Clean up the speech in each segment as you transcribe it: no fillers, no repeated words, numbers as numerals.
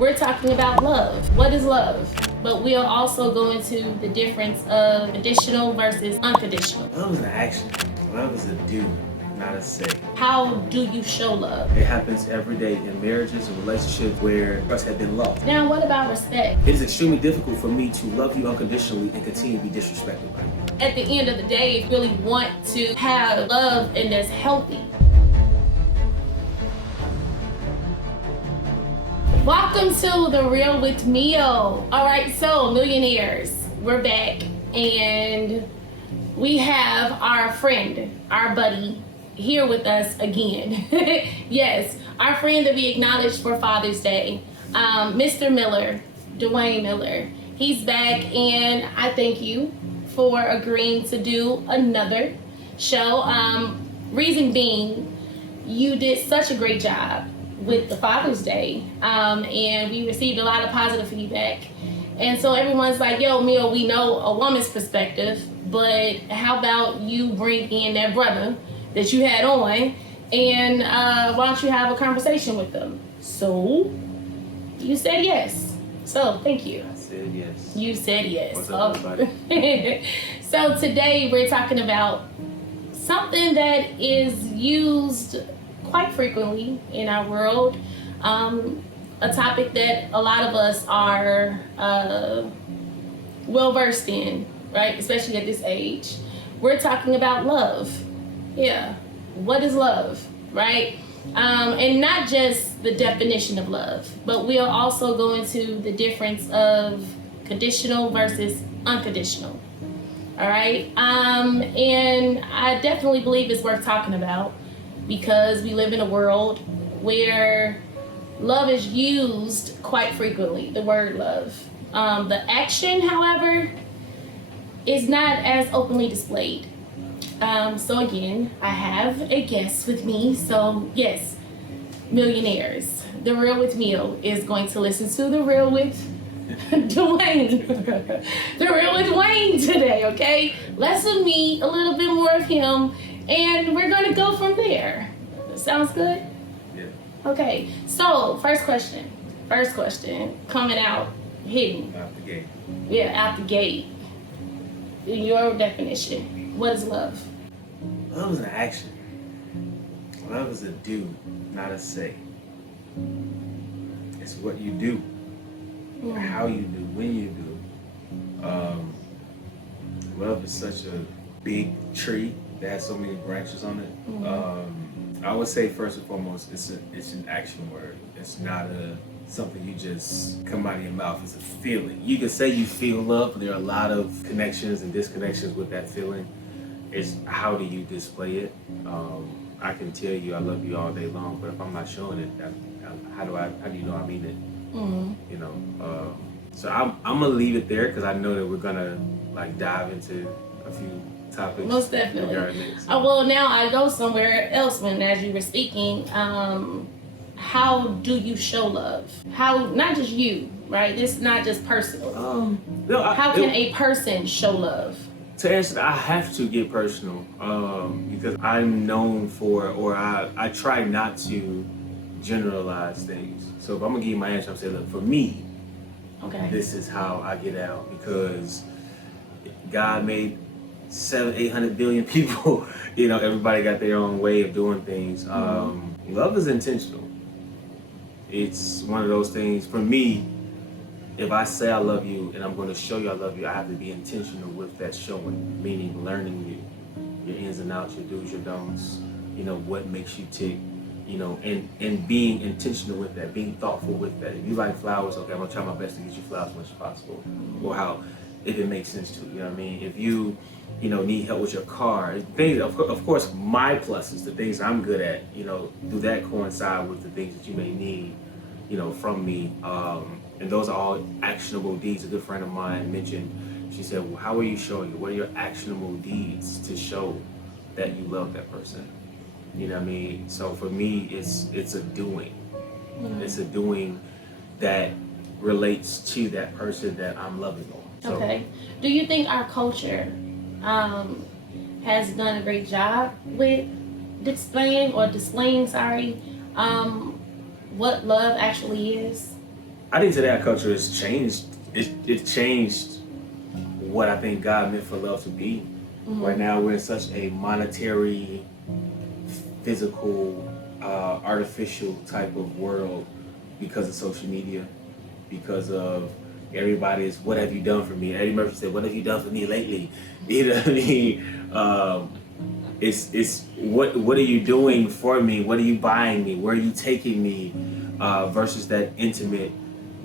We're talking about love. What is love? But we'll also go into the difference of conditional versus unconditional. Love is an action. Love is a do, not a say. How do you show love? It happens every day in marriages and relationships where trust has been lost. Now, what about respect? It is extremely difficult for me to love you unconditionally and continue to be disrespected by you. At the end of the day, if you really want to have love and that's healthy. Welcome to The Real with Mio. All right, so millionaires, we're back and we have our friend, our buddy here with us again. Yes, our friend that we acknowledged for Father's Day, Mr. Miller, Dwayne Miller. He's back and I thank you for agreeing to do another show. Reason being, you did such a great job with the Father's Day, and we received a lot of positive feedback. And so everyone's like, yo, Mio, we know a woman's perspective, but how about you bring in that brother that you had on, and why don't you have a conversation with them? So you said yes. So thank you. I said yes. You said yes. What's up, everybody? So today we're talking about something that is used quite frequently in our world, a topic that a lot of us are well versed in, right? Especially at this age. We're talking about love. Yeah, what is love, right? And not just the definition of love, but we'll also go into the difference of conditional versus unconditional. All right, and I definitely believe it's worth talking about, because we live in a world where love is used quite frequently, the word love. The action, however, is not as openly displayed. So again, I have a guest with me. So yes, millionaires, The Real with Mio is going to listen to The Real with Dwayne. The Real with Dwayne today, okay? Let's meet a little bit more of him, and we're going to go from there. Sounds good? Yeah. Okay, so first question, coming out, hidden. Out the gate. Yeah, out the gate. In your definition, what is love? Love is an action. Love is a do, not a say. It's what you do, how you do, when you do. Love is such a big tree that has so many branches on it. I would say first and foremost, it's an action word. It's not something you just come out of your mouth. It's a feeling. You can say you feel love, but there are a lot of connections and disconnections with that feeling. It's how do you display it? I can tell you I love you all day long, but if I'm not showing it, how do you know I mean it? You know. So I'm gonna leave it there because I know that we're gonna dive into a few topics. Most definitely. Well, now I go somewhere else when, as you were speaking, how do you show love? How, not just you, right? This is not just personal. How can a person show love? To answer that, I have to get personal because I'm known for, or I try not to generalize things. So if I'm gonna give you my answer, I'm saying, look, for me, this is how I get out, because God made 700-800 billion people. You know, everybody got their own way of doing things. Love is intentional. It's one of those things. For me, if I say I love you and I'm going to show you I love you, I have to be intentional with that showing, meaning learning you, your ins and outs, your do's, your don'ts, you know, what makes you tick, you know, and being intentional with that, being thoughtful with that. If you like flowers, okay, I'm going to try my best to get you flowers as much as possible, or if it makes sense to you, you know what I mean? If you need help with your car, things, of course, my pluses, the things I'm good at, you know, do that coincide with the things that you may need, you know, from me? And those are all actionable deeds. A good friend of mine mentioned, she said, well, how are you showing it? What are your actionable deeds to show that you love that person? You know what I mean? So for me, it's a doing. It's a doing that relates to that person that I'm loving on. So, okay. Do you think our culture has done a great job with displaying what love actually is? I think today our culture has changed. It changed what I think God meant for love to be. Right now we're in such a monetary, physical, artificial type of world because of social media, because of everybody is, what have you done for me? Eddie Murphy said, what have you done for me lately? You know what I mean? It's what are you doing for me? What are you buying me? Where are you taking me? Versus that intimate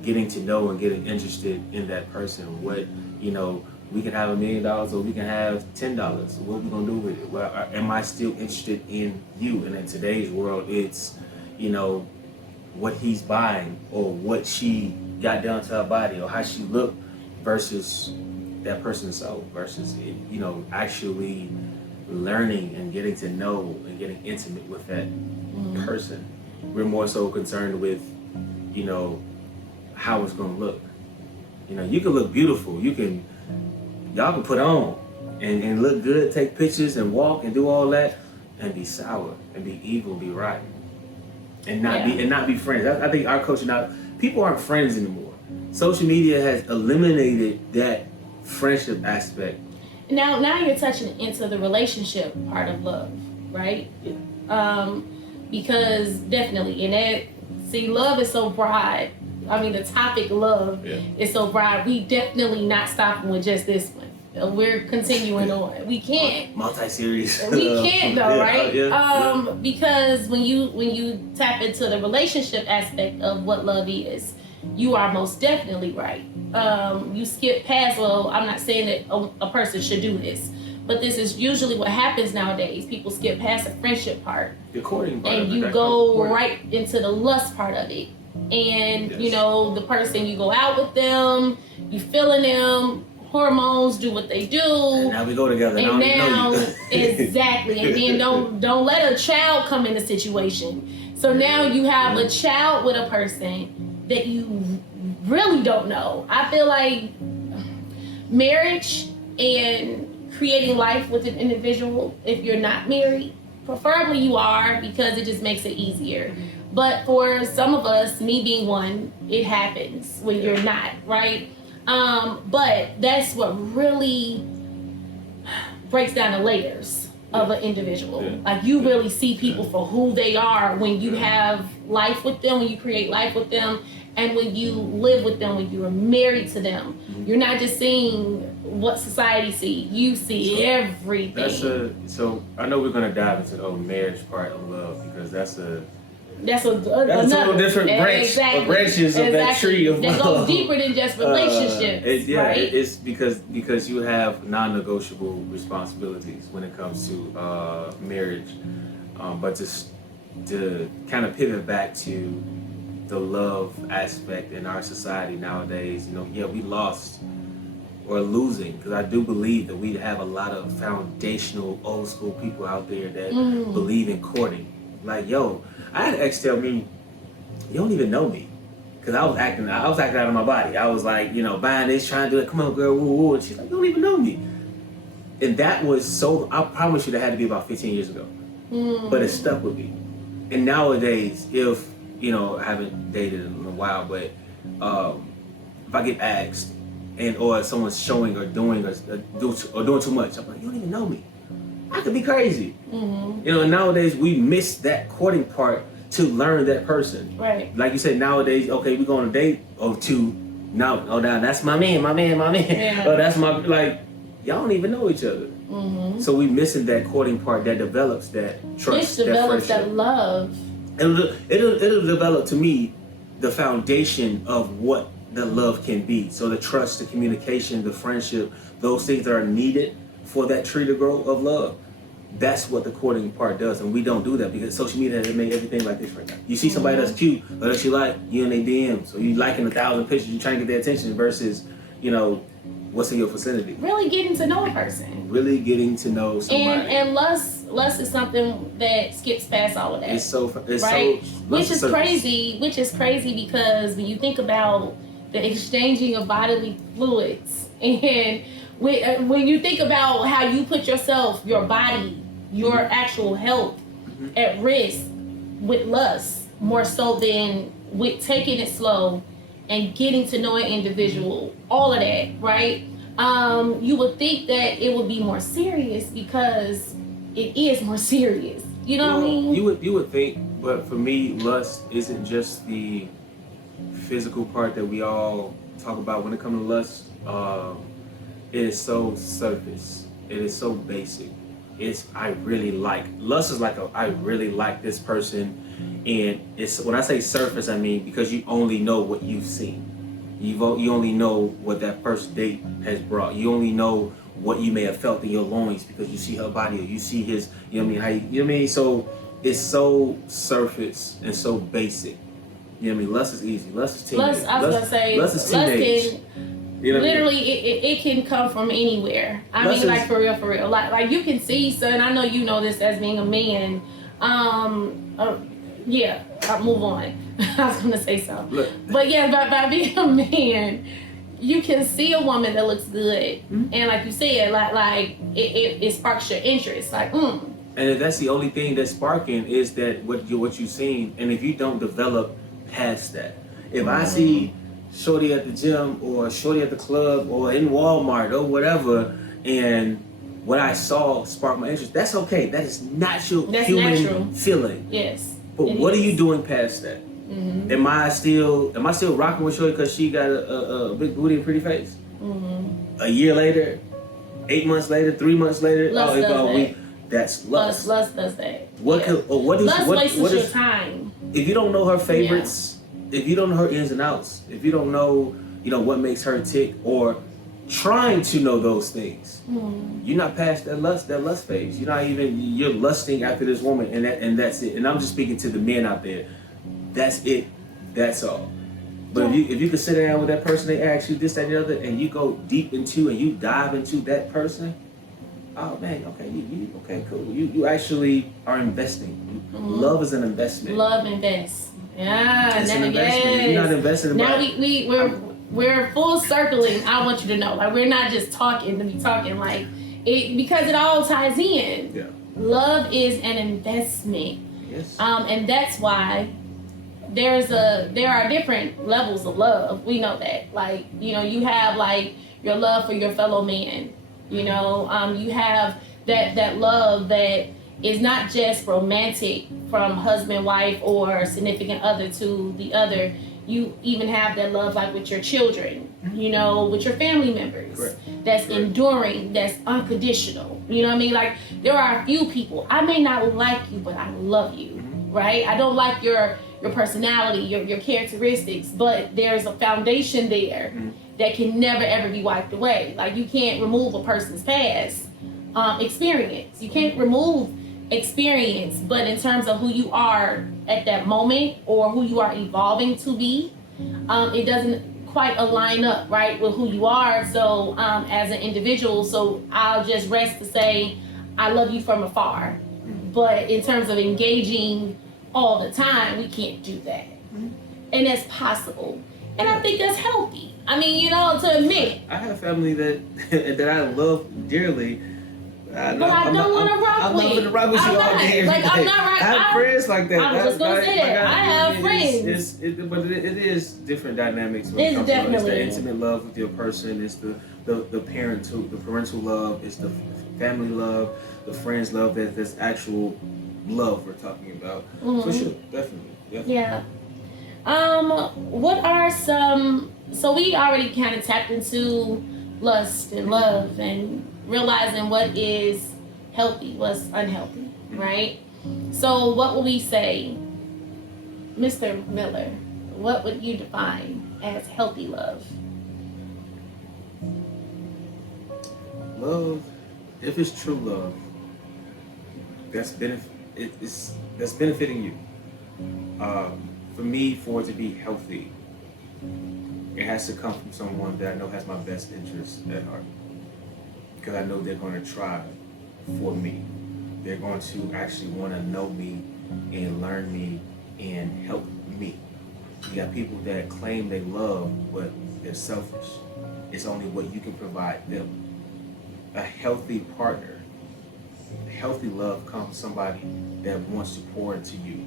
getting to know and getting interested in that person. What, we can have $1 million or we can have $10. What are we gonna do with it? Well, am I still interested in you? And in today's world, it's, what he's buying or what she got done to her body or how she looked versus that person's soul versus, actually learning and getting to know and getting intimate with that person. We're more so concerned with, how it's gonna look. You can look beautiful. Y'all can put on and look good, take pictures and walk and do all that and be sour and be evil, be rotten. And not be friends. I think our culture now, people aren't friends anymore. Social media has eliminated that friendship aspect. Now you're touching into the relationship part of love, right? Because definitely, love is so broad. I mean, the topic love is so broad. We definitely not stopping with just this one. We're continuing on. We can't. Multi-series. We can't though, right? Because when you tap into the relationship aspect of what love is, you are most definitely right. You skip past, well, I'm not saying that a person should do this, but this is usually what happens nowadays. People skip past the friendship part. The courting part. And you go right into the lust part of it. And, the person, you go out with them, you feeling them, hormones do what they do. And now we go together. And now exactly. And then don't let a child come in the situation. So now you have a child with a person that you really don't know. I feel like marriage and creating life with an individual, if you're not married, preferably you are, because it just makes it easier. But for some of us, me being one, it happens when you're not, right? But that's what really breaks down the layers of an individual. Like you really see people for who they are when you have life with them, when you create life with them, and when you live with them, when you are married to them. You're not just seeing what society sees. You see everything. So I know we're going to dive into the whole marriage part of love because that's a total different branch, branches of that tree of that love. goes deeper than just relationships. Right? It's because you have non-negotiable responsibilities when it comes to marriage. But just to kind of pivot back to the love aspect in our society nowadays, we lost or losing, because I do believe that we have a lot of foundational old school people out there that believe in courting. Like, I had an ex tell me, you don't even know me. Because I was acting out of my body. I was like, buying this, trying to do it, come on girl, woo woo. And she's like, you don't even know me. And that was so, I promise you that had to be about 15 years ago. But it stuck with me. And nowadays, if, I haven't dated in a while, but if I get asked, or someone's showing or doing or doing too much, I'm like, you don't even know me. I could be crazy. And nowadays we miss that courting part to learn that person. Right. Like you said, nowadays, okay, we go on a date or two. Now, that's my man. Yeah. Or that's my, y'all don't even know each other. So we missing that courting part that develops that trust, which develops that love. It'll develop, to me, the foundation of what the love can be. So the trust, the communication, the friendship, those things that are needed for that tree to grow of love. That's what the courting part does, and we don't do that because social media has made everything like this right now. You see somebody that's cute or that you like, you in their DMs, or you liking 1,000 pictures, you trying to get their attention versus, what's in your vicinity. Really getting to know a person. Really getting to know somebody. And lust is something that skips past all of that. It's right? so Which is crazy because when you think about the exchanging of bodily fluids, and when you think about how you put yourself, your body, your actual health at risk with lust, more so than with taking it slow and getting to know an individual, all of that, right? You would think that it would be more serious because it is more serious. You know what I mean? You would think, but for me, lust isn't just the physical part that we all talk about when it comes to lust. It is so surface. It is so basic. It's I really like lust is like I really like this person, and it's when I say surface, I mean because you only know what you've seen. You only know what that first date has brought. You only know what you may have felt in your loins because you see her body or you see his. You know what I mean? You know what I mean? So it's so surface and so basic. You know what I mean? Lust is easy. Lust is teenage. Lust, I was gonna say, lust is teenage. You know literally, it can come from anywhere. I mean, like for real. Like you can see, son. I know you know this as being a man. Yeah, I'll move on. I was gonna say so, but yeah, by being a man, you can see a woman that looks good, and like you said, like it sparks your interest. Like, And if that's the only thing that's sparking is that what you've seen, and if you don't develop past that, if I see shorty at the gym or shorty at the club or in Walmart or whatever, and what I saw sparked my interest, that's okay. That is natural human feeling. Yes. But what are you doing past that? Am I still rocking with shorty because she got a big booty and pretty face? A year later, 8 months later, 3 months later, that's lust. Lust does that. Lust wastes your time. If you don't know her favorites, if you don't know her ins and outs, if you don't know, what makes her tick, or trying to know those things, you're not past that lust phase. You're lusting after this woman, and that's it. And I'm just speaking to the men out there. That's it. That's all. But if you can sit down with that person, they ask you this, that, and the other, and you go deep into and you dive into that person, oh man, okay, you okay, cool. You actually are investing. Love is an investment. Love invests. Yeah, it's an investment. Yes. You're not investing. Now we're full circling. I want you to know, like we're not just talking to be talking, like it because it all ties in. Yeah. Love is an investment. Yes. And that's why there are different levels of love. We know that. Like, you have like your love for your fellow man. You have that love that is not just romantic from husband, wife, or significant other to the other. You even have that love like with your children, with your family members. Correct. That's enduring, that's unconditional. You know what I mean? Like there are a few people, I may not like you, but I love you, right? I don't like your personality, your characteristics, but there's a foundation there that can never ever be wiped away. Like you can't remove a person's past experience. You can't remove experience, but in terms of who you are at that moment or who you are evolving to be, it doesn't quite align up right with who you are. So as an individual, so I'll just rest to say I love you from afar, but in terms of engaging all the time, we can't do that. And that's possible, and I think that's healthy. I mean, to admit, I have family that I love dearly. I don't want to rock with. I'm not rock with you all day. Like I'm not right. I have friends like that. I was just gonna say that. I have friends. But it is different dynamics. When it comes to it's the intimate love with your person. It's the parental love. It's the family love, the friends love. That's actual love we're talking about. For sure, definitely. Yeah. What are some? So we already kind of tapped into lust and love and realizing what is healthy, what's unhealthy, right? So what would we say, Mr. Miller, what would you define as healthy love? Love, if it's true love, that's benefiting you. For me, for it to be healthy, it has to come from someone that I know has my best interests at heart. Because I know they're going to try for me. They're going to actually want to know me and learn me and help me. You got people that claim they love, but they're selfish. It's only what you can provide them. A healthy partner, healthy love comes from somebody that wants to pour into you.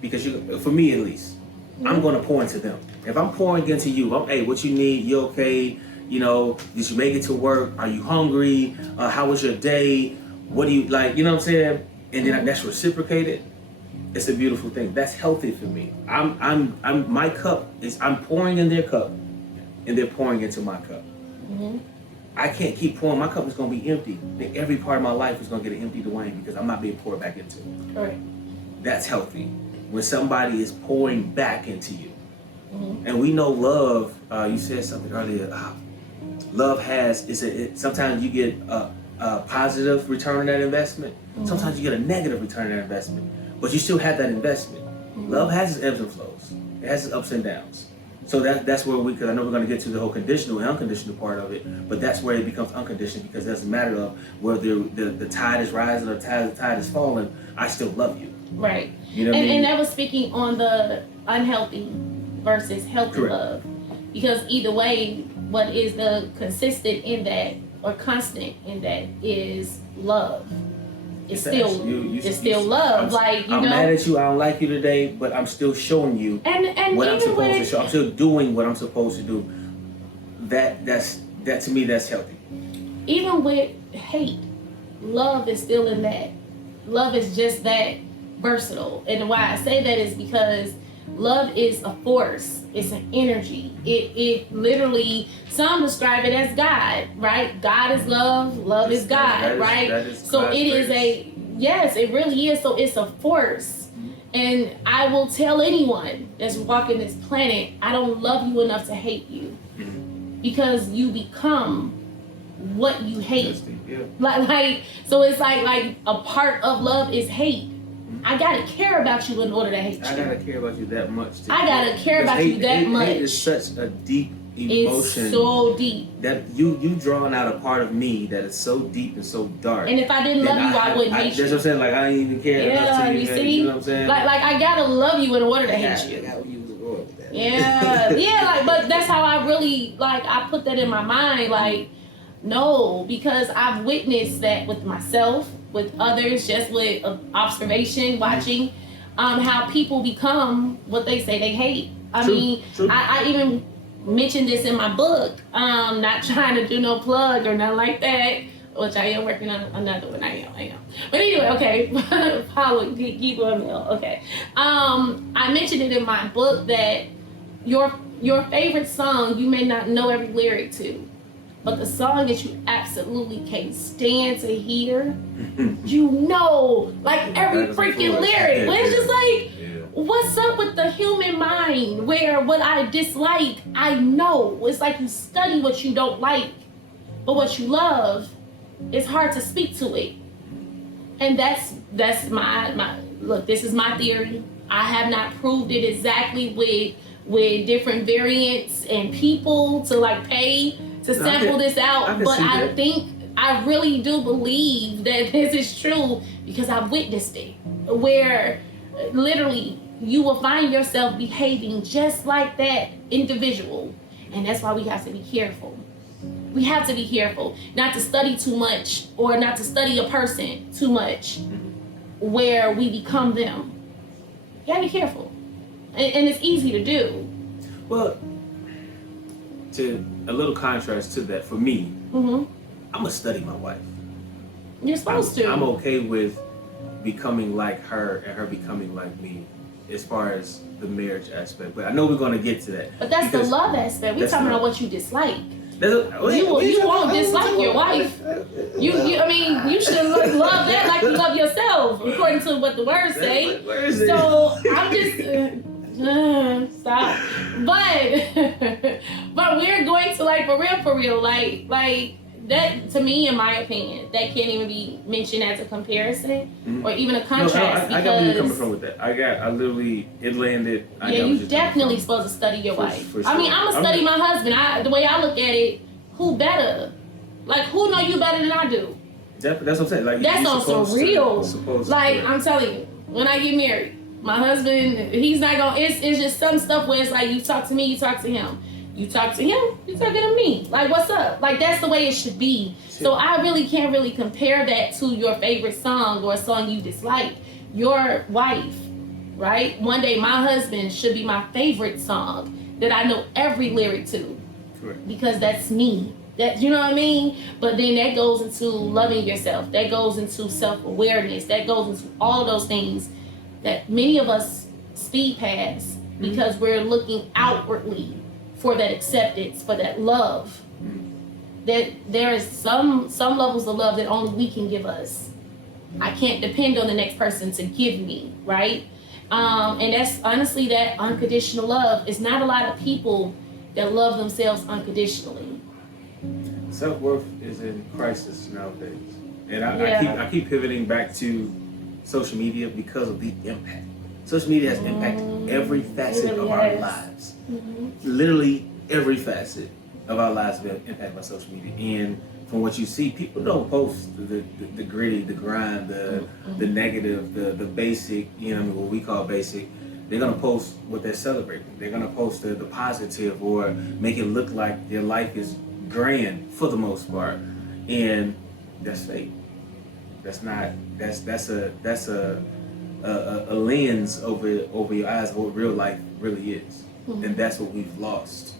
Because for me at least, I'm going to pour into them. If I'm pouring into you, hey, what you need? You okay? You know, did you make it to work? Are you hungry? How was your day? What do you like? You know what I'm saying? And then that's reciprocated. It's a beautiful thing. That's healthy for me. My cup is, I'm pouring in their cup, and they're pouring into my cup. Mm-hmm. I can't keep pouring. My cup is going to be empty. Then every part of my life is going to get an empty Dwayne because I'm not being poured back into. Correct. That's healthy. When somebody is pouring back into you. Mm-hmm. And we know love, you said something earlier, love has, sometimes you get a positive return on that investment. Mm-hmm. Sometimes you get a negative return on that investment. But you still have that investment. Mm-hmm. Love has its ebbs and flows. It has its ups and downs. So that's where because I know we're going to get to the whole conditional and unconditional part of it, but that's where it becomes unconditional because it doesn't matter of whether the tide is rising or the tide is falling, I still love you. Right. You know what I mean? And that was speaking on the unhealthy versus healthy Correct. love. Because either way, what is the consistent in that or constant in that is love. It's still love. I'm mad at you. I don't like you today, but I'm still showing you and what I'm supposed to show. I'm still doing what I'm supposed to do. That to me that's healthy. Even with hate, love is still in that. Love is just that versatile. And why I say that is because love is a force. It's an energy. It literally, some describe it as God, right? God is love. Love is God, right? So it is yes, it really is. So it's a force. Mm-hmm. And I will tell anyone that's walking this planet, I don't love you enough to hate you. Mm-hmm. Because you become what you hate. Yeah. Like so it's like a part of love is hate. I gotta care about you in order to hate you. I gotta care about you that much. I gotta care about you that much. Hate is such a deep emotion. It's so deep. That you drawing out a part of me that is so deep and so dark. And if I didn't love you, I wouldn't hate you. That's what I'm saying. Like I didn't even care enough to you see? You know what I'm saying? Like I gotta love you in order to hate you. I use a word with that. Yeah. But that's how I really I put that in my mind. Like, no, because I've witnessed that with myself, with others, just with observation, watching, how people become what they say they hate. True. I even mentioned this in my book. Not trying to do no plug or nothing like that, which I am working on another one. I am. But anyway, okay. Follow, keep on. Okay. I mentioned it in my book that your favorite song you may not know every lyric to. But the song that you absolutely can't stand to hear, you know, like every freaking lyric. But it's just like, what's up with the human mind where what I dislike, I know. It's like you study what you don't like, but what you love, it's hard to speak to it. And that's my look, this is my theory. I have not proved it exactly with different variants and people to pay to sample this out, but I really do believe that this is true because I've witnessed it, where literally you will find yourself behaving just like that individual, and that's why we have to be careful. We have to be careful not to study too much or not to study a person too much, where we become them. You gotta be careful, and it's easy to do. Well, to a little contrast to that, for me, I'm gonna study my wife. You're supposed to. I'm okay with becoming like her and her becoming like me, as far as the marriage aspect. But I know we're gonna get to that. But that's the love aspect. We're talking about what you dislike. You won't dislike your wife. You should love that like you love yourself, according to what the words say. So I'm just. Stop. But we're going to for real, like that, to me, in my opinion, that can't even be mentioned as a comparison or even a contrast. I got where you're coming from with that. It landed. You definitely supposed to study your wife. For sure. I'm gonna study my husband. The way I look at it, who better? Like, who know you better than I do? That's what I'm saying. Like, that's on some real. I'm telling you, when I get married, my husband, he's not gonna, it's just some stuff where it's like, you talk to me, you talk to him. You talk to him, you talking to me. Like, what's up? Like, that's the way it should be. So I really can't really compare that to your favorite song or a song you dislike. Your wife, right? One day my husband should be my favorite song that I know every lyric to. Correct. Because that's me. That, you know what I mean? But then that goes into loving yourself. That goes into self-awareness. That goes into all of those things that many of us speed past because we're looking outwardly for that acceptance, for that love. That there is some levels of love that only we can give us. I can't depend on the next person to give me, right? And that's honestly that unconditional love. It's not a lot of people that love themselves unconditionally. Self-worth is in crisis nowadays. And I keep pivoting back to social media because of the impact. Social media has impacted every facet of our lives. Literally every facet of our lives have been impacted by social media. And from what you see, people don't post the gritty, the grind, the negative, the basic, you know, what we call basic. They're gonna post what they're celebrating. They're gonna post the positive or make it look like their life is grand for the most part. And that's fake. That's not. That's a lens over your eyes of what real life really is, and that's what we've lost.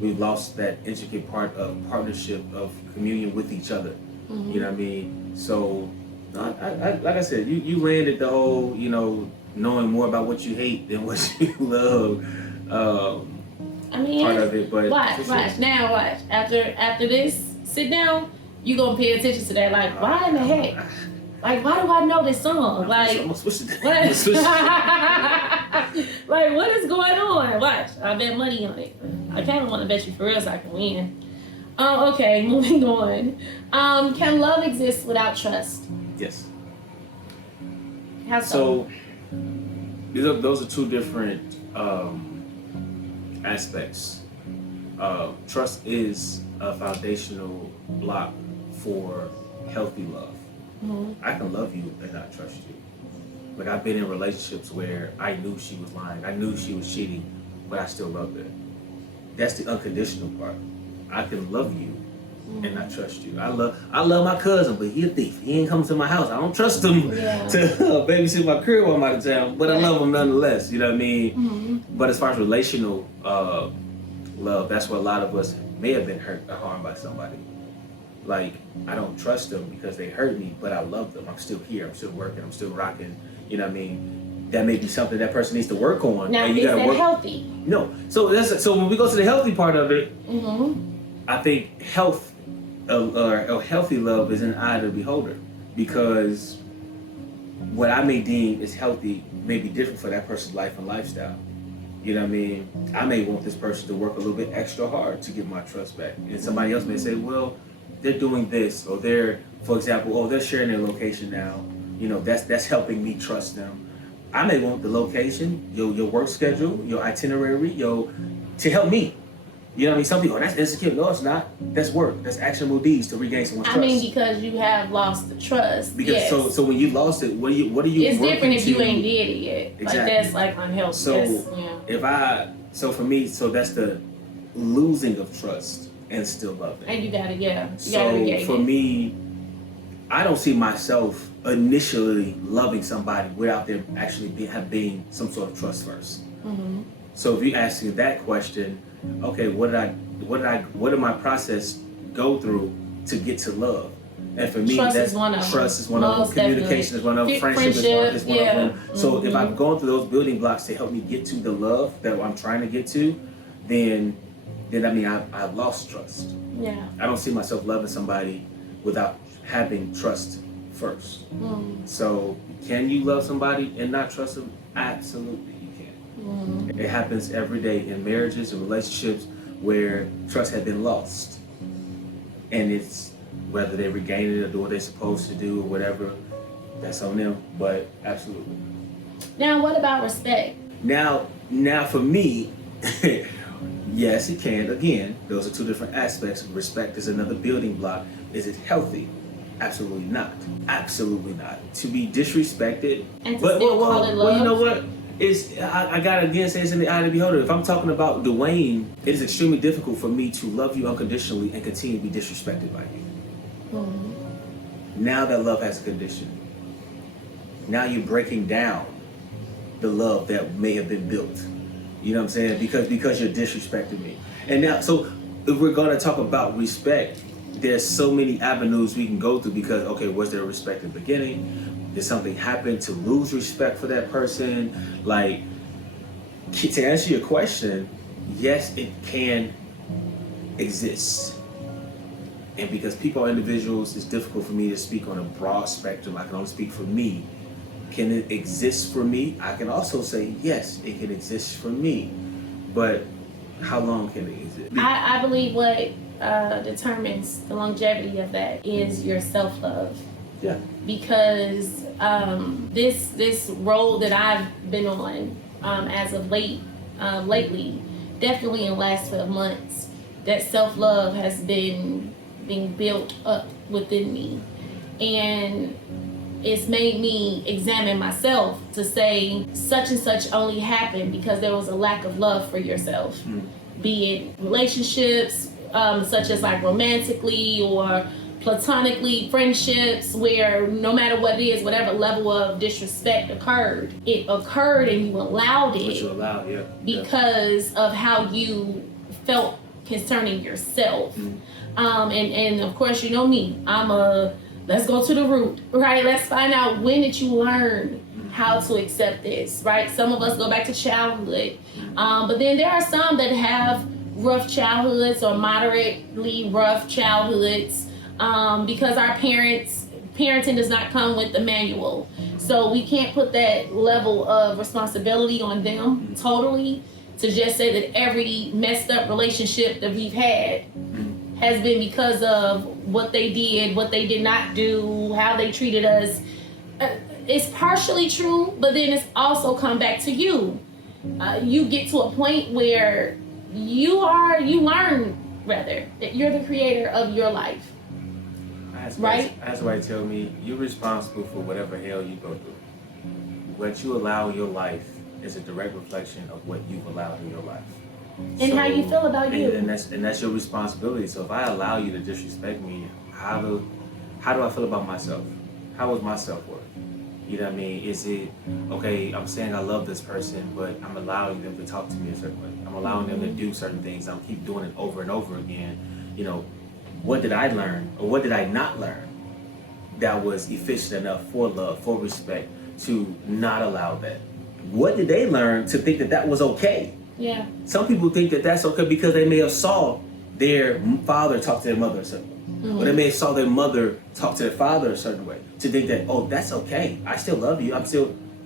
We've lost that intricate part of partnership, of communion with each other. You know what I mean? So, I like I said, you landed the whole, knowing more about what you hate than what you love. Part of it, but watch. After this, sit down. You gonna pay attention to that? Like, why in the heck? Like, why do I know this song? Like, I'm gonna switch it. what? Like, what is going on? Watch. I bet money on it. I kind of want to bet you for real so I can win. Okay, moving on. Can love exist without trust? Yes. How so? Those are two different aspects. Trust is a foundational block for healthy love. I can love you and not trust you. Like, I've been in relationships where I knew she was lying, I knew she was cheating, but I still loved her. That's the unconditional part. I can love you and not trust you. I love my cousin, but he a thief. He ain't coming to my house. I don't trust him to babysit my crib while I'm out of town, but I love him nonetheless. You know what I mean? But as far as relational love, that's where a lot of us may have been hurt or harmed by somebody. Like, I don't trust them because they hurt me, but I love them. I'm still here. I'm still working. I'm still rocking. You know what I mean? That may be something that person needs to work on. Now, and you is gotta that healthy? No. So when we go to the healthy part of it, I think health or healthy love is in the eye of the beholder, because what I may deem is healthy may be different for that person's life and lifestyle. You know what I mean? I may want this person to work a little bit extra hard to get my trust back, and somebody else may say, well, they're doing this, or they're, for example, they're sharing their location now. You know, that's helping me trust them. I may want the location, your work schedule, your itinerary, to help me. You know what I mean? Some people, that's insecure. No, it's not. That's work. That's actionable deeds to regain someone's trust. I mean, because you have lost the trust. Because so when you lost it, what are you? It's different if you ain't did it yet. Exactly. Like, that's like unhealthy. So for me, that's the losing of trust and still loving. And you gotta regain So for me, I don't see myself initially loving somebody without there actually being some sort of trust first. So if you ask me that question, okay, what did my process go through to get to love? And for me, trust is one of them. Communication is one of them. Friendship is one of them. So if I've gone through those building blocks to help me get to the love that I'm trying to get to, then I mean I've lost trust. Yeah. I don't see myself loving somebody without having trust first. So can you love somebody and not trust them? Absolutely, you can. It happens every day in marriages and relationships where trust had been lost, and it's whether they regain it or do what they're supposed to do or whatever, that's on them. But absolutely. Now, what about respect? Now for me, yes, it can. Again, those are two different aspects. Respect is another building block. Is it healthy? Absolutely not. Absolutely not. To be disrespected. And to still call it love? Well, you know what? I gotta again say it's in the eye of the beholder. If I'm talking about Dwayne, it is extremely difficult for me to love you unconditionally and continue to be disrespected by you. Now that love has a condition. Now you're breaking down the love that may have been built. You know what I'm saying? Because you're disrespecting me. And now, so if we're gonna talk about respect, there's so many avenues we can go through because, okay, was there respect in the beginning? Did something happen to lose respect for that person? Like, to answer your question, yes, it can exist. And because people are individuals, it's difficult for me to speak on a broad spectrum. I can only speak for me. Can it exist for me? I can also say, yes, it can exist for me. But how long can it exist? I believe what determines the longevity of that is your self-love. Yeah. Because this role that I've been on as of lately, definitely in the last 12 months, that self-love has been being built up within me. And it's made me examine myself to say such and such only happened because there was a lack of love for yourself. Be it relationships, such as like romantically or platonically, friendships, where no matter what it is, whatever level of disrespect occurred, it occurred and you allowed it. What you allowed, yeah. Because of how you felt concerning yourself. And of course, you know me, let's go to the root, right? Let's find out, when did you learn how to accept this, right? Some of us go back to childhood. But then there are some that have rough childhoods or moderately rough childhoods because our parenting does not come with the manual. So we can't put that level of responsibility on them totally to just say that every messed up relationship that we've had has been because of what they did, what they did not do, how they treated us. It's partially true, but then it's also come back to you. You get to a point where you learn that you're the creator of your life. Right? That's why they tell me you're responsible for whatever hell you go through. What you allow in your life is a direct reflection of what you've allowed in your life. And how you feel about you. And that's your responsibility. So if I allow you to disrespect me, how do I feel about myself? How is my self-worth? You know what I mean? Is it, okay, I'm saying I love this person, but I'm allowing them to talk to me a certain way. I'm allowing them to do certain things. I'm keep doing it over and over again. You know, what did I learn or what did I not learn that was efficient enough for love, for respect, to not allow that? What did they learn to think that that was okay? Yeah. Some people think that that's okay because they may have saw their father talk to their mother a certain way. Or they may have saw their mother talk to their father a certain way. To think that, oh, that's okay. I still love you.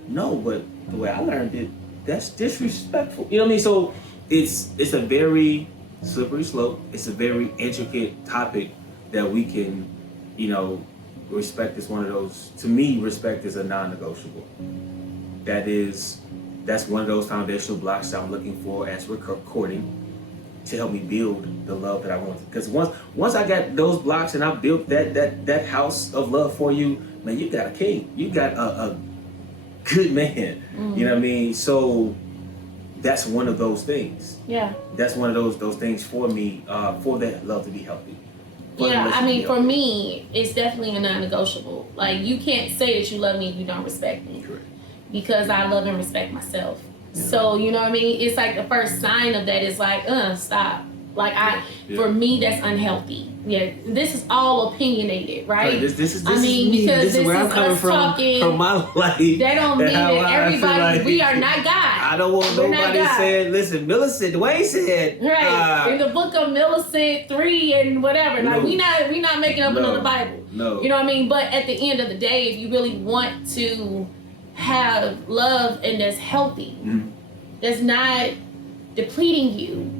No, but the way I learned it, that's disrespectful. You know what I mean? So it's a very slippery slope. It's a very intricate topic that we can, respect is one of those, to me, respect is a non-negotiable. That's one of those foundational blocks that I'm looking for as we're courting to help me build the love that I want. Because once I got those blocks and I built that house of love for you, man, you got a king. You got a good man. You know what I mean? So that's one of those things. Yeah. That's one of those things for me, for that love to be healthy. Yeah, I mean, for me, it's definitely a non-negotiable. Like, you can't say that you love me if you don't respect me. Correct. Because I love and respect myself. Yeah. So, you know what I mean? It's like the first sign of that is like, stop. Like, for me, that's unhealthy. Yeah, this is all opinionated, right? This is because this is where I'm coming from my life. That don't mean that everybody, like, we are not God. I don't want nobody saying, listen, Millicent, Dwayne said. Right, in the book of Millicent 3 and whatever. Like, we not making up another Bible. No. You know what I mean? But at the end of the day, if you really want to have love and that's healthy, that's not depleting you,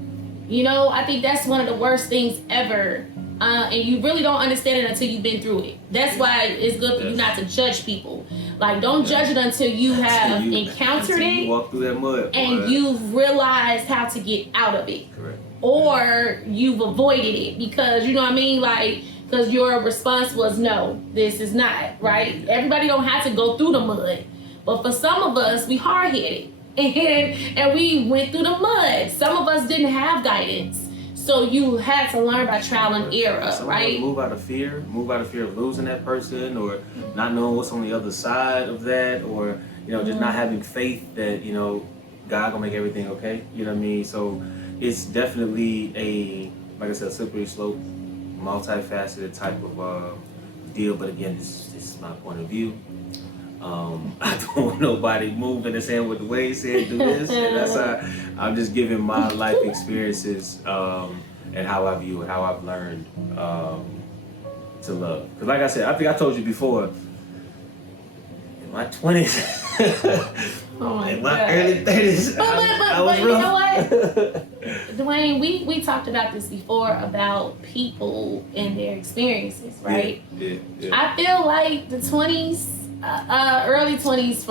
I think that's one of the worst things ever. And you really don't understand it until you've been through it. That's why it's good for you not to judge people. Like, don't judge it until you have encountered it. You walk through that mud, and you've realized how to get out of it. Correct. Or you've avoided it because, you know what I mean? Like, because your response was, no, this is not, right? Everybody don't have to go through the mud. But for some of us, we hard-headed. And we went through the mud. Some of us didn't have guidance. So you had to learn by trial and error, right? Move out of fear of losing that person or not knowing what's on the other side of that, or, just not having faith that, God gonna make everything okay. You know what I mean? So it's definitely like I said, slippery slope, multifaceted type of deal. But again, this is my point of view. I don't want nobody moving and saying what Dwayne said, do this, and that's how I'm just giving my life experiences and how I view it, how I've learned to love. Because like I said, I think I told you before, in my 20s, in my early 30s, I was but rough. You know what? Dwayne, we talked about this before about people and their experiences, right? Yeah. I feel like the 20s, early 20s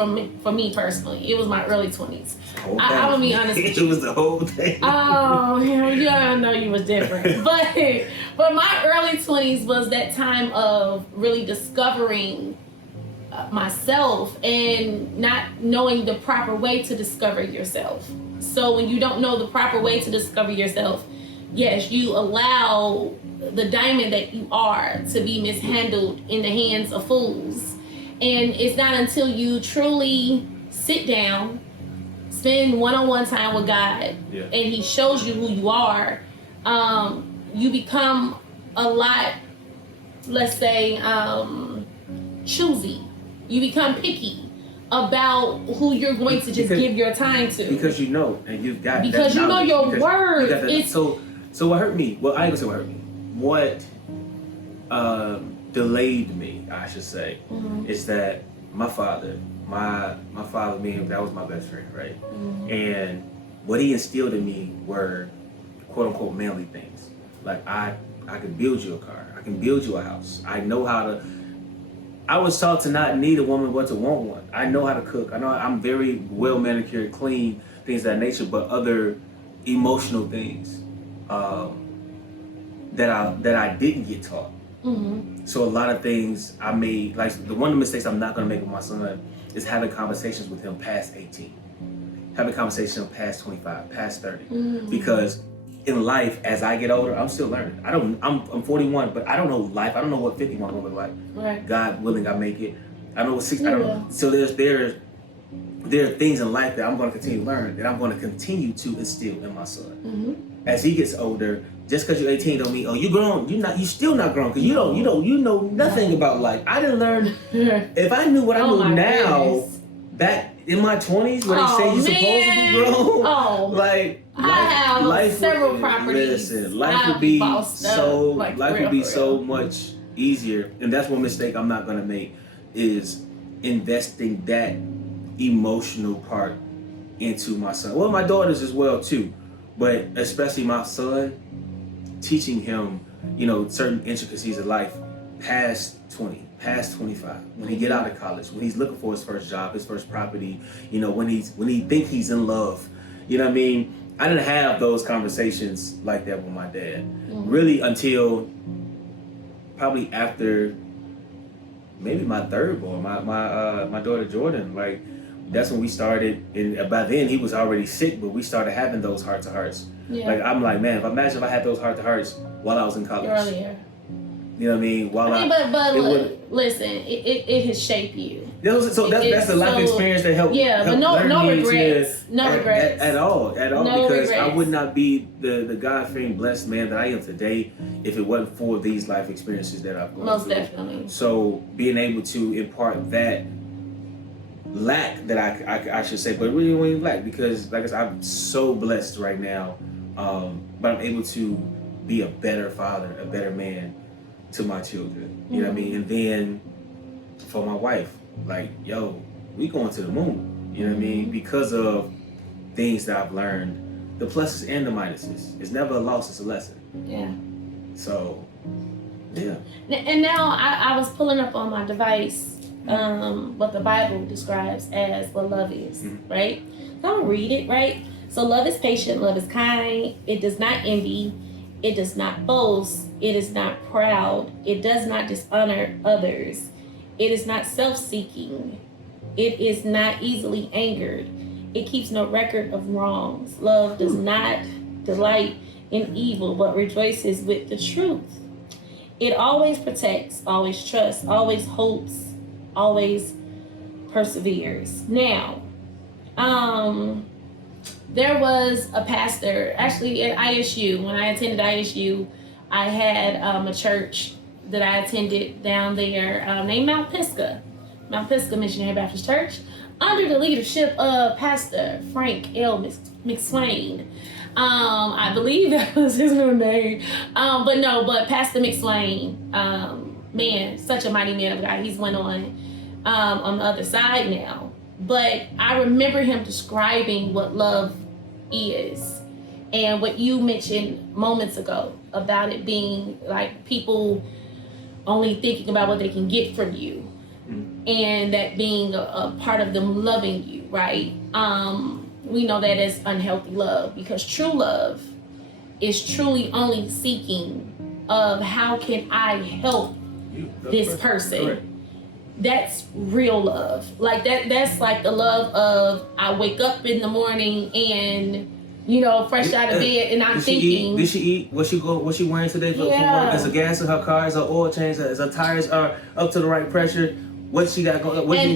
for me personally, it was my early 20s. I'm gonna be honest with you. It was the whole thing. Oh, yeah, I know you was different. but my early 20s was that time of really discovering myself and not knowing the proper way to discover yourself. So when you don't know the proper way to discover yourself, yes, you allow the diamond that you are to be mishandled in the hands of fools. And it's not until you truly sit down, spend one-on-one time with God, and He shows you who you are, you become a lot, let's say, choosy. You become picky about who you're going to just give your time to. Because you know, and you've got because you know your word. So what hurt me? Well, I ain't gonna say what hurt me. What delayed me, I should say, is that my father, that was my best friend, right? And what he instilled in me were quote unquote manly things. Like I can build you a car, I can build you a house. I was taught to not need a woman but to want one. I know how to cook. I know I'm very well manicured, clean, things of that nature, but other emotional things that I didn't get taught. So a lot of things I made, like one of the mistakes I'm not gonna make with my son is having conversations with him past 18, having conversations past 25, past 30, because in life, as I get older, I'm still learning. I'm 41, but I don't know life. I don't know what 51 will look like. Right. God willing, I make it. I know what 60. I don't know. So there are things in life that I'm going to continue to learn, that I'm going to continue to instill in my son. As he gets older, just because you're 18 don't mean you grown. You still not grown, because you know nothing about life. I didn't learn. If I knew what I know now, back in my 20s, where they say you're supposed to be grown, life several properties. Listen, life would be so much easier, and that's one mistake I'm not gonna make, is investing that emotional part into my son. Well, my daughters as well too, but especially my son, teaching him, certain intricacies of life past 20, past 25, when he get out of college, when he's looking for his first job, his first property, when he think he's in love. You know what I mean? I didn't have those conversations like that with my dad, really, until probably after maybe my third born, my daughter Jordan. Like, that's when we started, and by then he was already sick, but we started having those heart-to-hearts. Yeah. Like, I'm like, man, imagine if I had those heart-to-hearts while I was in college. Earlier. You know what I mean? But listen, it has shaped you. That's the life experience that helped. Yeah, but no regrets. No regrets. At all. No because regrets. I would not be the God-fearing, blessed man that I am today if it wasn't for these life experiences that I've gone through. Most definitely. So being able to impart that lack that I should say, but really only lack, because like I said, I'm so blessed right now, but I'm able to be a better father, a better man to my children. You know what I mean? And then for my wife, like, yo, we going to the moon. You know what I mean? Because of things that I've learned, the pluses and the minuses. It's never a loss, it's a lesson. Yeah. So, yeah. And now I was pulling up on my device what the Bible describes as what love is, right? So I'm gonna read it, right? So love is patient, love is kind, it does not envy, it does not boast, it is not proud, it does not dishonor others, it is not self-seeking, it is not easily angered, it keeps no record of wrongs. Love does not delight in evil, but rejoices with the truth. It always protects, always trusts, always hopes, always perseveres. Now, there was a pastor, actually at ISU. When I attended ISU, I had a church that I attended down there named Mount Pisgah Missionary Baptist Church, under the leadership of Pastor Frank L. McSwain. I believe that was his real name. But Pastor McSwain, man, such a mighty man of God. He's went on the other side now. But I remember him describing what love is, and what you mentioned moments ago about it being like people only thinking about what they can get from you, and that being a part of them loving you, right? We know that as unhealthy love, because true love is truly only seeking of how can I help this person. Correct. That's real love. Like that's like the love of I wake up in the morning and fresh out of bed, and I'm thinking, did she eat? What she wearing today for work? Is the gas in her car? Is her oil change? Is her tires are up to the right pressure? What she got going? What she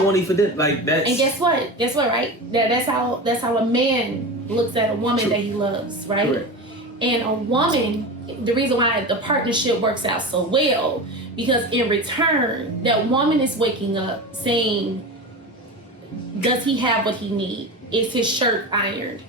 want to eat for dinner? Like that. And guess what? Right? That's how a man looks at a woman that he loves, right? Correct. And a woman, the reason why the partnership works out so well, because in return, that woman is waking up saying, does he have what he needs? Is his shirt ironed?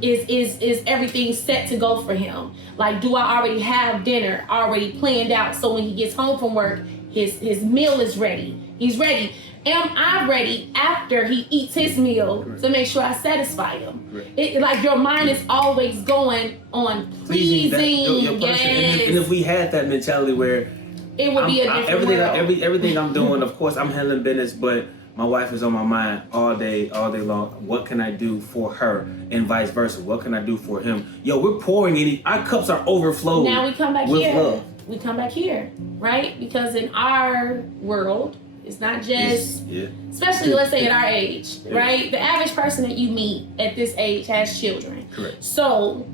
Is everything set to go for him? Like, do I already have dinner already planned out, so when he gets home from work, his meal is ready? He's ready. Am I ready after he eats his meal to make sure I satisfy him? Like your mind is always going on pleasing. Your person. And if we had that mentality where it would be a different world. Everything I'm doing, of course, I'm handling business, but my wife is on my mind all day long. What can I do for her, and vice versa? What can I do for him? Yo, we're pouring in. Our cups are overflowing. Now we come back with here. Love. We come back here, right? Because in our world, it's not just, especially let's say at our age, right? The average person that you meet at this age has children. Correct. So,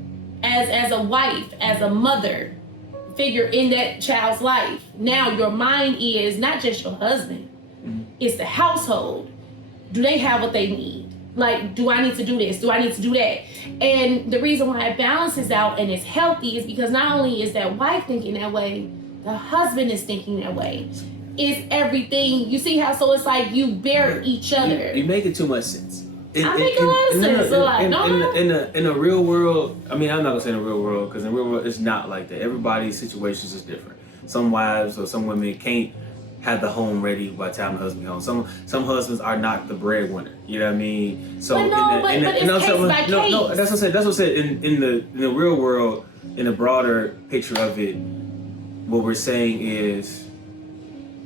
as a wife, as a mother figure in that child's life, now your mind is not just your husband. It's the household. Do they have what they need? Like, do I need to do this? Do I need to do that? And the reason why it balances out and it's healthy is because not only is that wife thinking that way, the husband is thinking that way. It's everything. You see how, so it's like you bear each other. You make it too much sense. I make a lot of sense. In the real world, I mean, I'm not gonna say in the real world, because in the real world, it's not like that. Everybody's situations is different. Some wives or some women can't have the home ready by the time the husband comes home. Some husbands are not the breadwinner. You know what I mean? So but it's case by case. No, that's what I said. That's what I said. In the real world, in the broader picture of it, what we're saying is,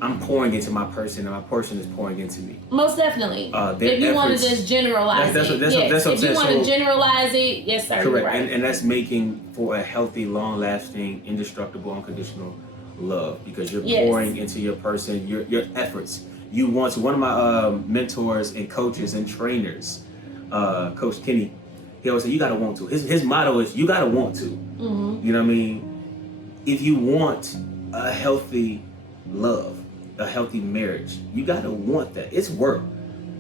I'm pouring into my person, and my person is pouring into me. Most definitely. If you want to just generalize that's what I'm if saying. you want to generalize it, yes, sir. Correct. Right. And that's making for a healthy, long-lasting, indestructible, unconditional love, because you're pouring into your person, your efforts. You want to. One of my mentors and coaches and trainers, Coach Kenny, he always say, you gotta want to. His motto is, you gotta want to. Mm-hmm. You know what I mean? If you want a healthy love, a healthy marriage, you gotta want that. It's work.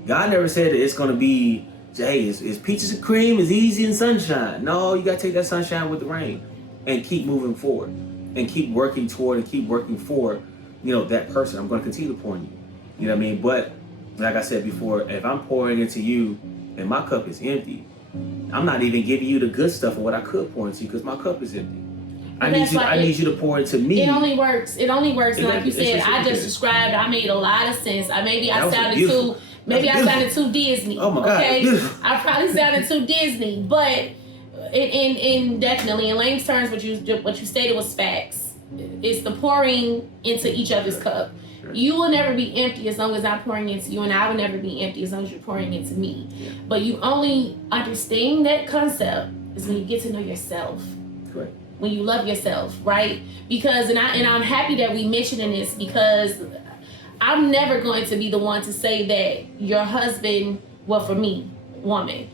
God never said that it's gonna be, hey, it's peaches and cream, it's easy and sunshine. No, you gotta take that sunshine with the rain and keep moving forward and keep working toward and keep working for, that person. I'm gonna continue to pour in you. You know what I mean? But like I said before, if I'm pouring into you and my cup is empty, I'm not even giving you the good stuff of what I could pour into you, because my cup is empty. I need you to pour into me. It only works. And like you said, I just described, I made a lot of sense. Maybe I sounded too Disney. Oh my God. Okay? I probably sounded too Disney. But in definitely, in layman's terms, what you stated was facts. It's the pouring into each other's cup. You will never be empty as long as I'm pouring into you, and I will never be empty as long as you're pouring into me. Yeah. But you only understand that concept is when you get to know yourself. Correct. When you love yourself, right? Because I'm happy that we mentioning this, because I'm never going to be the one to say that your husband, well, for me, woman,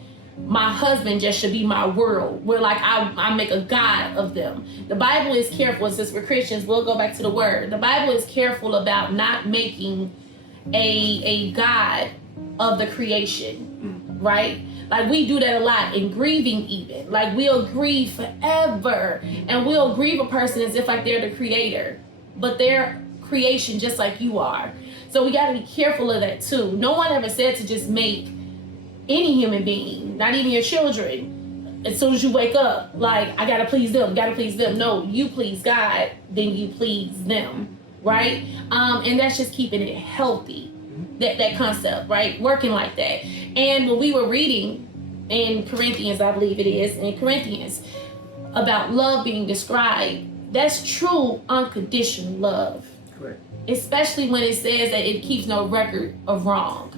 my husband just should be my world, where like I make a god of them. The Bible is careful, since we're Christians, we'll go back to the word. The Bible is careful about not making a God of the creation, right? Like we do that a lot in grieving even. Like we'll grieve forever and we'll grieve a person as if like they're the creator, but they're creation just like you are. So we got to be careful of that too. No one ever said to just make any human being, not even your children, as soon as you wake up, like, I gotta please them, gotta please them. No, you please God, then you please them, right? And that's just keeping it healthy, that concept, right? Working like that. And when we were reading in Corinthians, I believe it is, in Corinthians, about love being described, that's true unconditional love. Correct. Especially when it says that it keeps no record of wrong.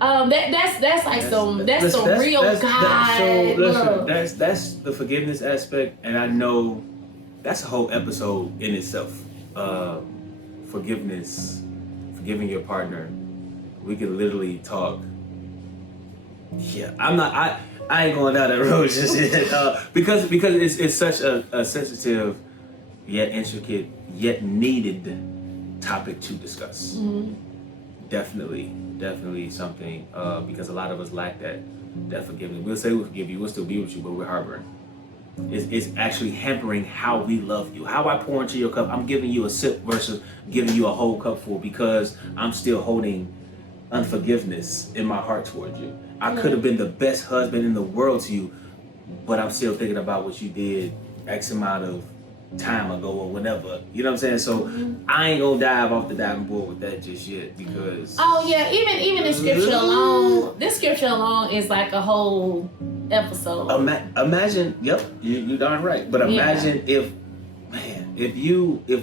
That's some real God love. That's the forgiveness aspect, and I know that's a whole episode in itself. Forgiveness, forgiving your partner. We could literally talk. Yeah, I ain't going down that road just yet, because it's such a sensitive, yet intricate, yet needed topic to discuss. Mm-hmm. Definitely something, because a lot of us lack that forgiveness. We'll say we forgive you, we'll still be with you, but we're harboring. It's actually hampering how we love you. How I pour into your cup, I'm giving you a sip versus giving you a whole cup full, because I'm still holding unforgiveness in my heart towards you. I could have been the best husband in the world to you, but I'm still thinking about what you did X amount of time ago or whatever. You know what I'm saying? So I ain't gonna dive off the diving board with that just yet, because even the scripture alone, this scripture alone is like a whole episode. Imagine, yep, you darn right. But imagine if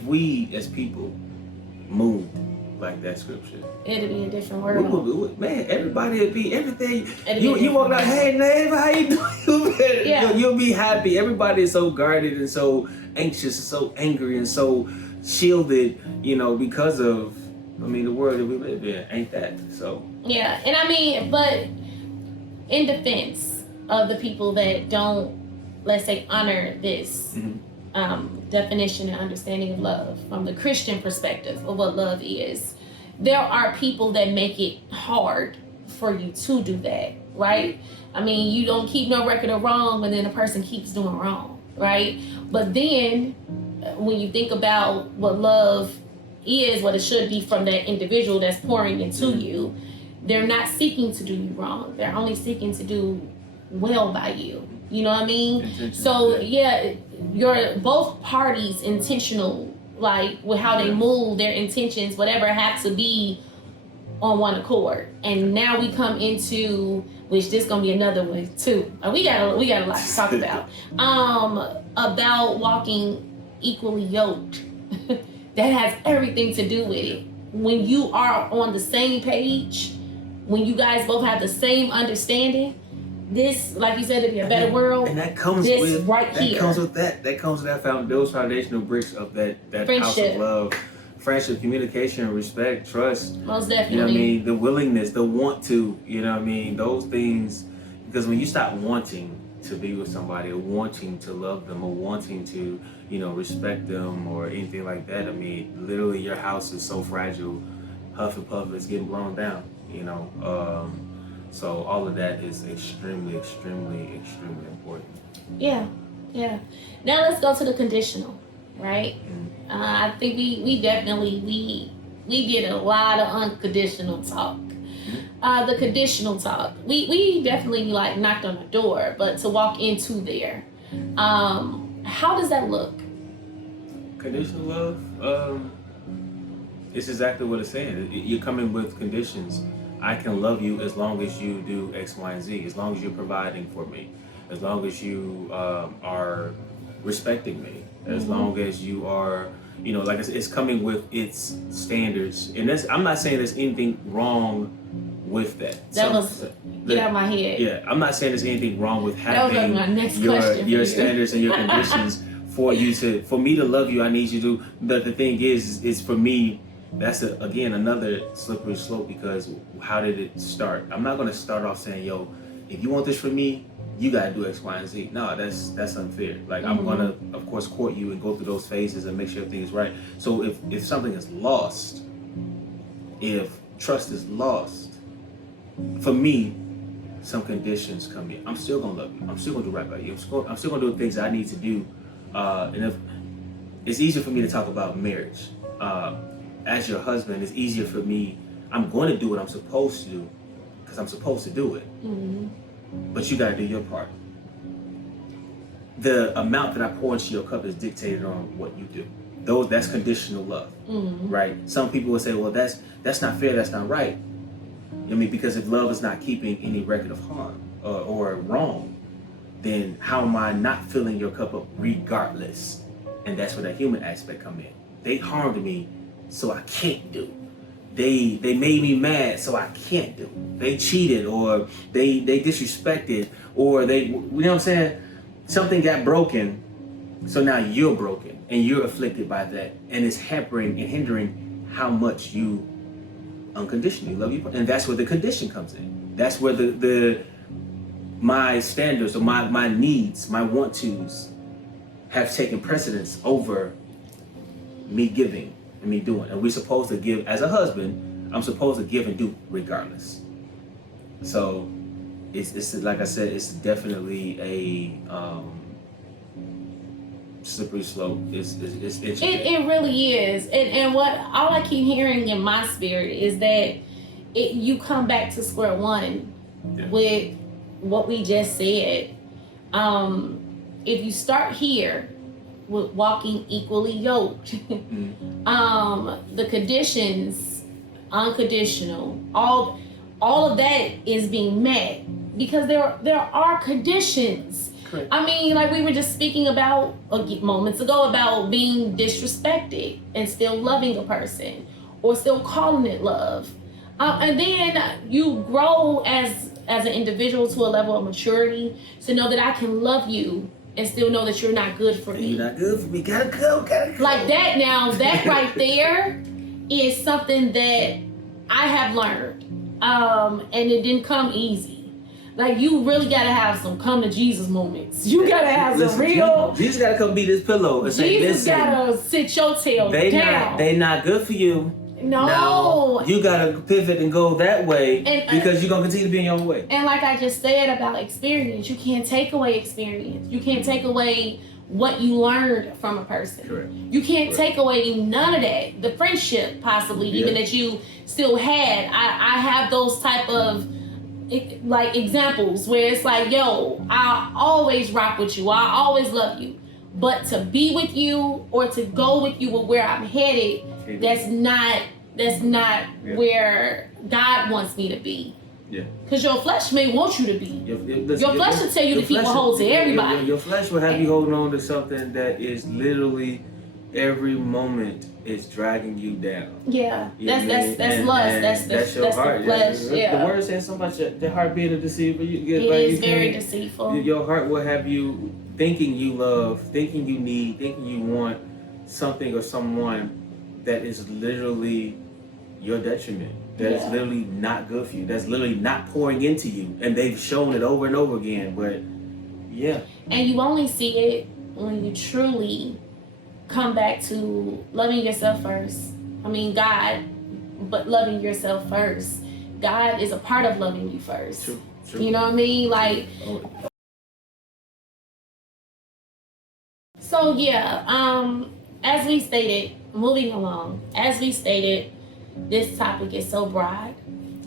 we as people moved like that scripture, it'd be a different world. Everybody would be everything. You walk out, hey neighbor, how you doing? You'll be happy. Everybody is so guarded and so anxious and so angry and so shielded, because of the world that we live in ain't that. So yeah, and but in defense of the people that don't, let's say, honor this definition and understanding of love from the Christian perspective of what love is, there are people that make it hard for you to do that, right? You don't keep no record of wrong, but then a person keeps doing wrong, right? But then when you think about what love is, what it should be from that individual that's pouring into you, they're not seeking to do you wrong. They're only seeking to do well by you. You know what I mean? So yeah, both parties intentional, like with how they move, their intentions, whatever, have to be on one accord. And now we come into, which this gonna be another one too. We got a lot to talk about walking equally yoked. That has everything to do with it. When you are on the same page, when you guys both have the same understanding, this, like you said, to be a better world. And that comes this with right that here. Comes with that. That comes with those foundational bricks of that house of love, friendship, communication, respect, trust. Most definitely. You know what I mean? The willingness, the want to. You know what I mean? Those things. Because when you stop wanting to be with somebody, or wanting to love them, or wanting to, respect them, or anything like that, literally your house is so fragile. Huff and puff is getting blown down. So all of that is extremely, extremely, extremely important. Yeah. Now let's go to the conditional, right? Mm-hmm. I think we definitely we did a lot of unconditional talk. The conditional talk, we definitely knocked on the door, but to walk into there, how does that look? Conditional love, it's exactly what it's saying. You're coming with conditions. I can love you as long as you do X, Y, and Z, as long as you're providing for me, as long as you are respecting me, as long as you are, it's coming with its standards. And I'm not saying there's anything wrong with that. Get out of my head. Yeah, I'm not saying there's anything wrong with having my next your standards and your conditions for me to love you. I need you to. But the thing is for me, that's again another slippery slope, because how did it start? I'm not gonna start off saying, yo, if you want this from me, you gotta do X, Y, and Z. No, that's unfair. I'm gonna, of course, court you and go through those phases and make sure everything is right. So if something is lost, if trust is lost, for me, some conditions come in. I'm still gonna love you. I'm still gonna do right by you. I'm still gonna do the things I need to do. And if it's easier for me to talk about marriage, as your husband, it's easier for me. I'm going to do what I'm supposed to do because I'm supposed to do it. Mm-hmm. But you got to do your part. The amount that I pour into your cup is dictated on what you do. That's conditional love, Mm-hmm. right? Some people will say, well, that's not fair, that's not right. I mean, because if love is not keeping any record of harm or wrong, then how am I not filling your cup up regardless? And that's where the human aspect come in. They harmed me, so I can't do. They made me mad, so I can't do. They cheated, or they disrespected, or you know what I'm saying? Something got broken, so now you're broken, and you're afflicted by that, and it's hampering and hindering how much you unconditionally love you. And that's where the condition comes in. That's where my standards or my needs, my want-tos have taken precedence over me giving and me doing. And we're supposed to give, as a husband, I'm supposed to give and do regardless. So it's like I said, it's definitely a slippery slope. It's It really is. And what all I keep hearing in my spirit is that you come back to square one with what we just said. If you start here with walking equally yoked, the conditions, unconditional, all of that is being met because there are conditions. Correct. I mean, like we were just speaking about moments ago about being disrespected and still loving a person or still calling it love. And then you grow as an individual to a level of maturity to know that I can love you and still know that you're not good for me. You're not good for me. Gotta go. Like that now, that right there is something that I have learned. And it didn't come easy. Like you really gotta have some come to Jesus moments. You gotta have some real. Jesus gotta come beat this pillow and say, Jesus gotta sit your tail down. They not good for you. No. Now, you gotta pivot and go that way because you're gonna continue to be in your own way. And like I just said about experience, you can't take away experience. You can't take away what you learned from a person. Correct. You can't take away none of that. The friendship, possibly, even that you still had. I have those type of like examples where it's like, yo, I always rock with you. I always love you. But to be with you or to go with you with where I'm headed, that's not where God wants me to be. Yeah. Because your flesh may want you to be. Your flesh will tell you to keep a hold to everybody. Your flesh will have you holding on to something that is literally every moment is dragging you down. Yeah. That's lust. That's your heart. The flesh. Yeah. The word says something about the heart being a deceiver. It is very deceitful. Your heart will have you thinking you love, thinking you need, thinking you want something or someone that is literally your detriment. That is literally not good for you. That's literally not pouring into you. And they've shown it over and over again. But yeah. And you only see it when you truly come back to loving yourself first. I mean, God, but loving yourself first. God is a part of loving you first. True. You know what I mean? Like, so yeah, as we stated, moving along, as we stated, this topic is so broad.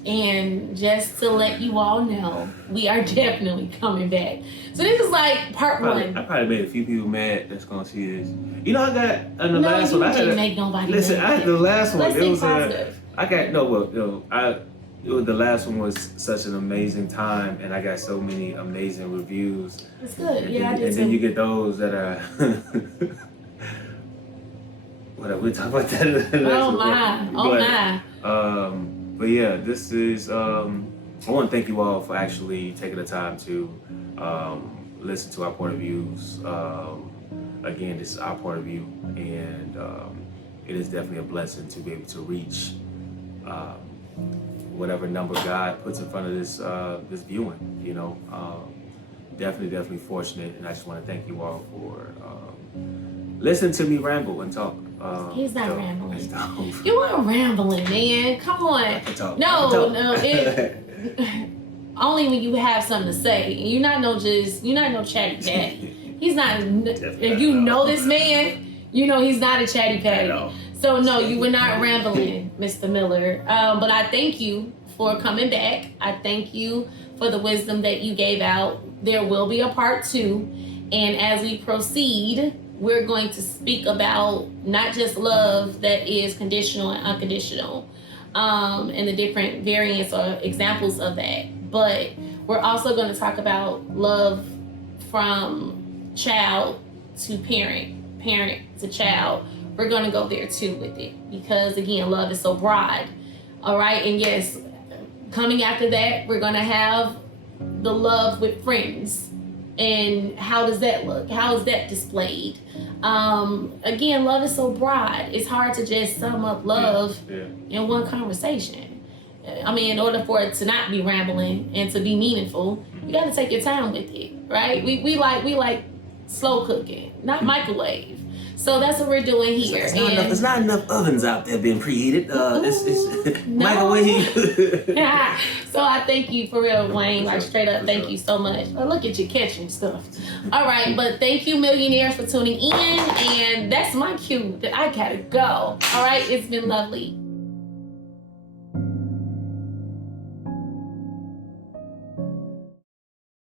And just to let you all know, we are definitely coming back. So this is like part one. I probably made a few people mad that's gonna see this. You know, I got on the last one. I didn't make nobody listen, mad. I had the last one. Let's it think was positive. The last one was such an amazing time, and I got so many amazing reviews. It's good. And Yeah, I did and too. then you get those that are. Whatever, we'll talk about that in the next one. But yeah, this is. I want to thank you all for actually taking the time to listen to our point of views. Again, this is our point of view, and it is definitely a blessing to be able to reach whatever number God puts in front of this viewing. You know, definitely fortunate, and I just want to thank you all for listening to me ramble and talk. He's not so rambling. it's dope. You weren't rambling, man. Come on. I can talk. No. Only when you have something to say. You're not no chatty patty. He's not. If you know this man, you know he's not a chatty patty. So no, you were not rambling, Mr. Miller. But I thank you for coming back. I thank you for the wisdom that you gave out. There will be a part 2, and as we proceed, we're going to speak about not just love that is conditional and unconditional, and the different variants or examples of that. But we're also going to talk about love from child to parent, parent to child. We're going to go there too with it because, again, love is so broad. All right. And yes, coming after that, we're going to have the love with friends. And how does that look? How is that displayed? Again, love is so broad. It's hard to just sum up love in one conversation. I mean, in order for it to not be rambling and to be meaningful, you got to take your time with it, right? We like slow cooking, not microwave. So that's what we're doing here. There's not enough ovens out there being preheated. It's microwave. So I thank you for real, Dwayne. Like straight up, thank you so much. Oh, look at you catching stuff. All right, but thank you, millionaires, for tuning in. And that's my cue that I gotta go. All right, it's been lovely.